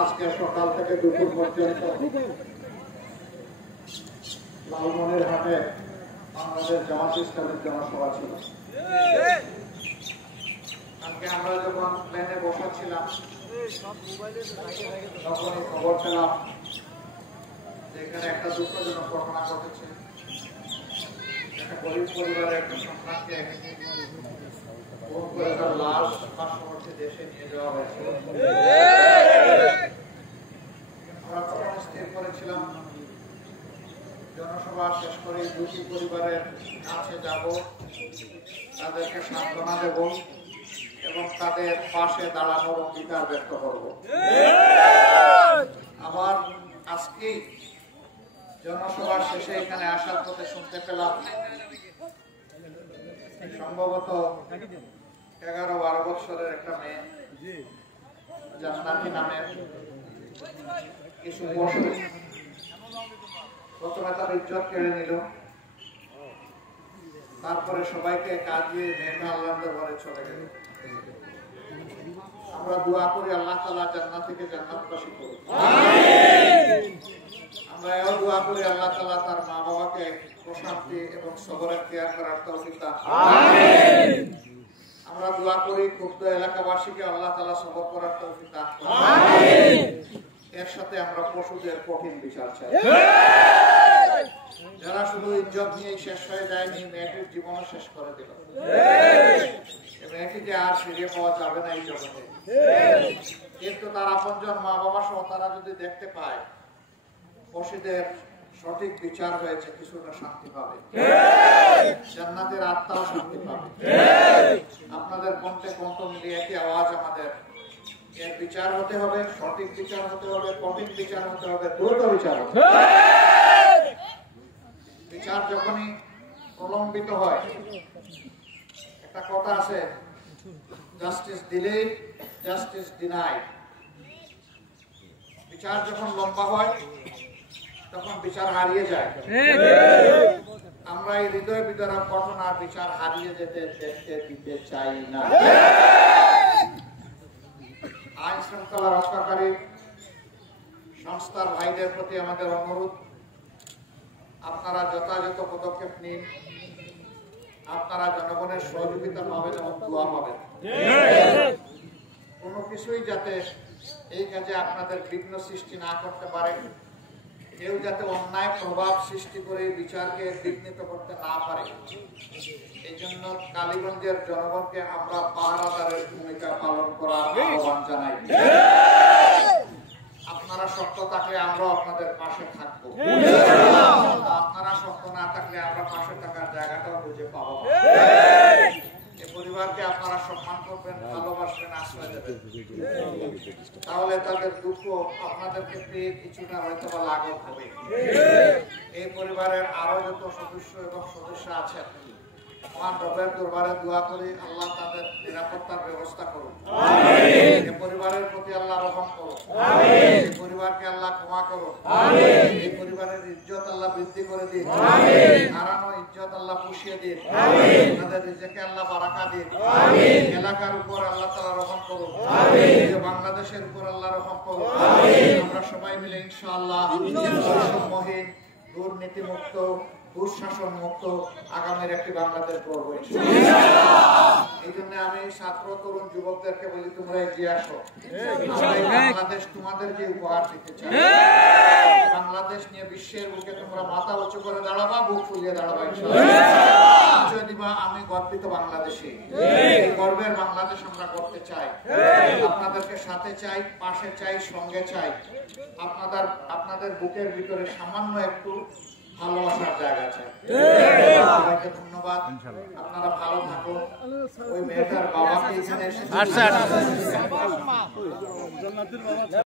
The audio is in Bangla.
আজকে সকাল থেকে দুপুর পর্যন্ত লালমনির হাটে আমাদের জামাত ইসলামের জনসভা ছিল। আজকে আমরা যখন প্লেনে বসাচ্ছিলাম তখনই খবর পেলাম যে এখানে একটা দুঃখজনক ঘটনা ঘটেছে। একটা গরিব পরিবারের একটা সন্তানকে ফোন করে তার লাশ পার্শ্ববর্তী দেশে নিয়ে যাওয়া হয়েছিল। আমরা তখন স্থির করেছিলাম জনসভা শেষ করে দুটি পরিবারের কাছে যাব, তাদেরকে সান্ত্বনা দেব এবং তাদের পাশে দাঁড়ানোর অঙ্গীকার ব্যক্ত করব। আবার আজকেই জনসভার শেষে এখানে আসার পথে শুনতে পেলাম সম্ভবত 11-12 বছরের একটা মেয়ে জান্নাতি নামের কিছু পশু প্রথমে তার ইজ্জত কেড়ে নিল, তারপরে সবাইকে কাঁদিয়ে মেয়েটা আল্লাহর দরবারে চলে গেল। আমরা দোয়া করি আল্লাহ তাআলা জান্নাত থেকে জান্নাতবাসী করুন। আমরা এও দোয়া করি আল্লাহ তাআলা তার মা বাবাকে প্রশান্তি এবং সবরের কেয়ার করার তৌফিক দান করুন। আমরা দোয়া করি ক্ষুব্ধ এলাকাবাসীকে আল্লাহ তাআলা সবর করার তৌফিক দান করুন। এর সাথে আমরা পশুদের কঠিন বিচার চাই। যারা শুধু ইজ্জত নিয়ে শেষ হয়ে যায়নি, মেয়েটির জীবনও শেষ করে দিল। মেয়েটিকে আর ফিরিয়ে পাওয়া যাবে না এই জগতে, কিন্তু তার আপনজন মা বাবা সহ তারা যদি দেখতে পায় পশুদের সঠিক বিচার হয়েছে, কিছুটা শান্তি পাবে, জান্নাতের আত্মাও শান্তি পাবে। আপনাদের কণ্ঠে কণ্ঠ মিলিয়ে একই আওয়াজ আমাদের, এর বিচার হতে হবে, সঠিক বিচার হতে হবে, কঠিন বিচার হতে হবে, দ্রুত বিচার হতে হবে। বিচার যখনই প্রলম্বিত হয়, একটা কথা আছে, জাস্টিস ডিলেড জাস্টিস ডিনাইড। বিচার যখন লম্বা হয় তখন বিচার হারিয়ে যায়। আমরা এই হৃদয় বিদারক ঘটনার বিচার হারিয়ে যেতে দেখতে দিতে চাই না। আইন শৃঙ্খলা রক্ষাকারী সংস্থার ভাইদের প্রতি আমাদের অনুরোধ, আপনারা যথাযথ পদক্ষেপ নিন। আপনারা জনগণের সহযোগিতা পাবেন এবং দোয়া পাবেন। কোনো কিছুই যাতে এই কাজে আপনাদের বিঘ্ন সৃষ্টি না করতে পারে, কেউ যাতে অন্যায় প্রভাব সৃষ্টি করে বিচারকে বিঘ্নিত করতে না পারে, এই জন্য কালীগঞ্জের জনগণকে আমরা পাহারাদারের ভূমিকা পালন করার আহ্বান জানাই। আপনারা শক্ত থাকলে আমরা আপনাদের পাশে থাকবো, আপনারা শক্ত না থাকলে আমরা পাশে থাকার জায়গাটাও খুঁজে পাবো। এই পরিবারকে আপনারা সম্মান করবেন, ভালোবাসবেন, আশ্রয় দেবেন, তাহলে তাদের দুঃখ আপনাদেরকে পেয়ে কিছুটা হয়তো বা লাঘব হবে। এই পরিবারের আরো যত সদস্য এবং সদস্য আছেন, মহান রবের দরবারে দোয়া করি আল্লাহ তাদের নিরাপত্তার ব্যবস্থা করুন। এই পরিবারের প্রতি আল্লাহ রহম করুন, এই পরিবারকে আল্লাহ ক্ষমা করুন, এই পরিবারের ইজ্জত আল্লাহ বৃদ্ধি করে দিন, হারানো ইজ্জত আল্লাহ পুষিয়ে দিন, তাদের রিজিকে আল্লাহ বারাকা দিন, এলাকার উপর আল্লাহ তাআলা রহম করুন, বাংলাদেশের উপর আল্লাহ রহম করুন। আমরা সবাই মিলে ইনশাআল্লাহ বৈষম্যহীন, দুর্নীতি মুক্ত, দুঃশাসন মুক্ত আগামীর একটি বাংলাদেশ গড়ব ইনশাআল্লাহ। এই জন্য আমি ছাত্র তরুণ যুবকদেরকে বলি, তোমরা এগিয়ে আসো, বাংলাদেশ তোমাদেরকে উপহার দিতে চাই। বাংলাদেশ নিয়ে বিশ্বের বুকে তোমরা মাথা উঁচু করে দাঁড়াবা, বুক ফুলিয়ে দাঁড়াবা ইনশাআল্লাহ। দিবা আমি গর্বিত বাংলাদেশী, গর্বের বাংলাদেশ আমরা করতে চাই। আপনাদেরকে সাথে চাই, পাশে চাই, সঙ্গে চাই। আপনাদের বুকের ভিতরে সামান্য একটু ভালোবাসার জায়গা আছে। সবাইকে ধন্যবাদ, আপনারা ভালো থাকুন। ওই মেয়েটার বাবাকে এখানে এসে